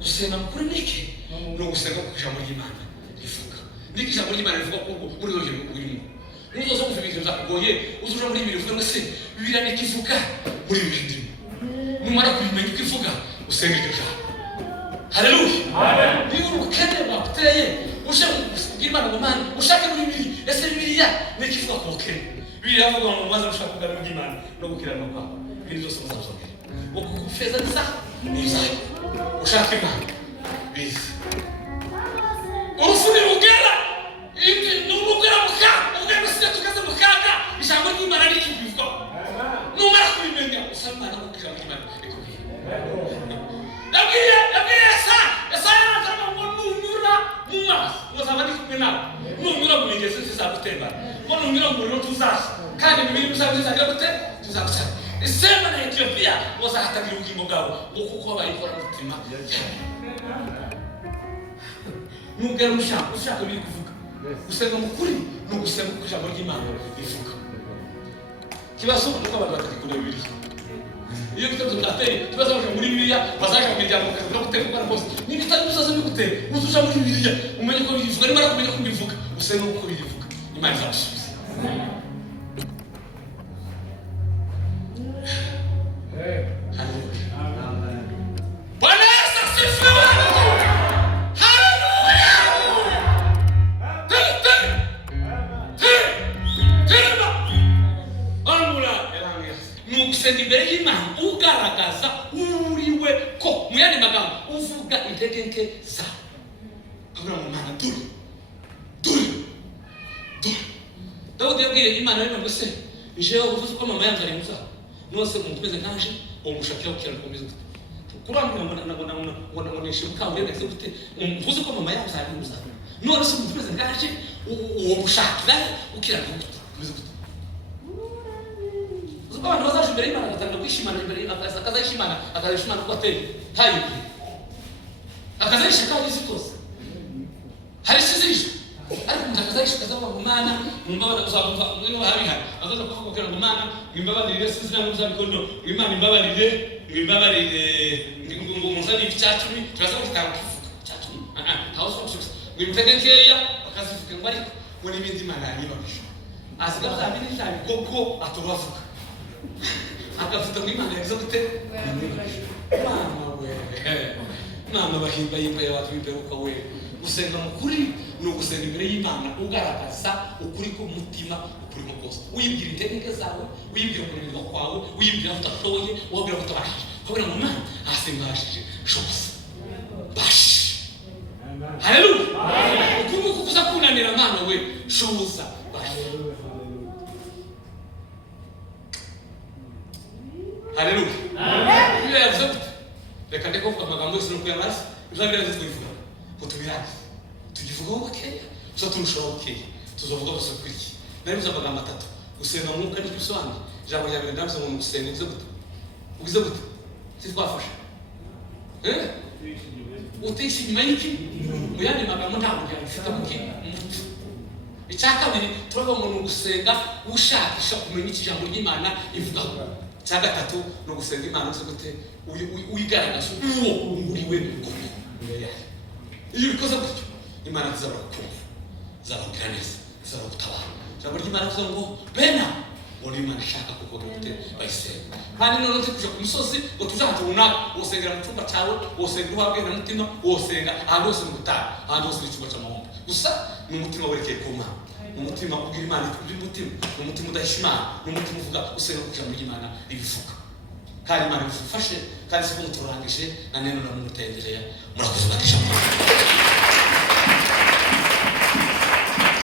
usema mkuri niki no gusanga kujambo ry'Imana rivuga niki jambo ry'Imana rivuga ko uri yoje urimo nizo zo kuvuga ibintu zakugoye uzuja muri ibintu uvuga se bibira nikivuga muri ibindi numara kubimenya ukivuga usenge iryo jambo haleluya amen niyo ukene bakuteye ushe bw'Imana mu mana ushake muri bibiri ese bibiriya nikivuga ko ukene bibiriya avuga ngo maze ushaka kugarura bw'Imana no gukirana kwa ibintu zose muzazongera ukufeza nza nizaye ushake Imana bizi urufuni rugera indi n'urugera muka ugenda sije tukaze mukaga ijambo ry'Imana rikivuga numara kubimenya usanga na kukira Imana ikubwira Dagiye esa yaratama ngo nunyura mu maso uzabandi kumena nunyura mu ngeze zizagutemba ngo nunyura mu rero tuzasha kandi ibintu bizagira gute tuzabusha isema na Ethiopia wazahatagira ubugingo bwabo ngo kuko bayikora mutima nugera ushaka biri kuvuga usenga mukuri no gusenga kujambo ry'Imana rivuga kibazo nuko abantu batakikunda bibiri iyo kitatu nateye kibazo muri Bibiliya bazaje kumenya ngo no gutegura rwose ni bitatu bizaza bigute uzusha muri Bibiliya umenye ko bivuga nimara kumenya ko bivuga usenga uko bivuga Imana izabisubiza Bwana Yesu asifiwe. Haleluya. Nugusenga imbere y'Imana ugaragaza uriwe ko mu yandi magambo uvuga intege nke zawe kabura mu Mana duri Dawudi yabwiye Imana rero ngo se jewe uvuze ko mama yanjye ari muza nose umutumeze nkanje umushakira ukira komeza kurambira ngo nishibuka urebe se gute uvuze ko mama yanjye ari muza none se umutumeze nkanje uwo mushakira ukira komeza gute abantu bazaje imbere y'Imana batanga kwishimana imbere akazayishimana akazayishimana ko ateye hayi akazayishaka izikoze hari sizije ariko ndakazayishaka kwa Imana mumbaba kuzabumva mwene wahabiha azaza kuvuga ngo Imana imbabarire sizina muzabikondo Imana imbabarire ngo muzani icyacumi turaza gutanga kuvuga cyacumi hauso kusuka ngimtegekeya akazivuga ngo ariko ngo n'ibindi Imana yanyibabisha asigaza abiri cyane koko atubavuga akavuga ngo Imana yagize gute mama bahimba y'abantu b'imperuka we gusenga mukuri no gusenga imbere y'Imana ugaragaza ukuri ko mutima ukuri mu kose uyibwira intege zawe uyibwira kurinda kwawe uyibwira utashoboye wabwira utabashije kubera mu Mana asengashije shose bashi haleluya kuko kuza kunanira Mana we shoza bashi haleluya amen yavuze reka ndeko kuvuga amagambo yose no kuyamaza uzabira zitwivuga kutubiraje tugivugaho bakeya tuza turushaho bakeya tuzovuga gusa kuri iki nabivuze amagambo atatu gusenga mwuka n'icyo bisobanuye ijambo rya mbere ndavuze ngo gusenga ugize gute sitwafasha utishi inyuma y'iki mu yandi magambo ntabwo byagufite mu kintu. Icyakabiri turabona mu gusenga ushakisha kumenya ijambo ry'Imana ivugaho. Cya gatatu no gusenga Imana gute uyigaragaza uwo uriwe koko. Iyo ubikoze gutyo Imana izabakumva, izabagira neza, izabagutabara. Ijambo ry'Imana rivuga ngo bena ngo Imana ishaka kuko gute bayisenga. Kandi none tukuja ku musozi ngo tuzahantu runaka wosengera mu cyumba cyawe, wosenga uhabwe na mutima, wosenga ahantu hose mu butayu, ahantu hose mu cyumba cy'amahombo. Gusa ni umutima werekeye ku Mana, ni umutima ubwira Imana uri mutima, ni umutima udahisha Imana, ni umutima uvuga usenga ku ijambo ry'Imana ribivuga. Kandi Imana bifashe kandi siko muturangije na neno na mumutendereye murakoze bakisha.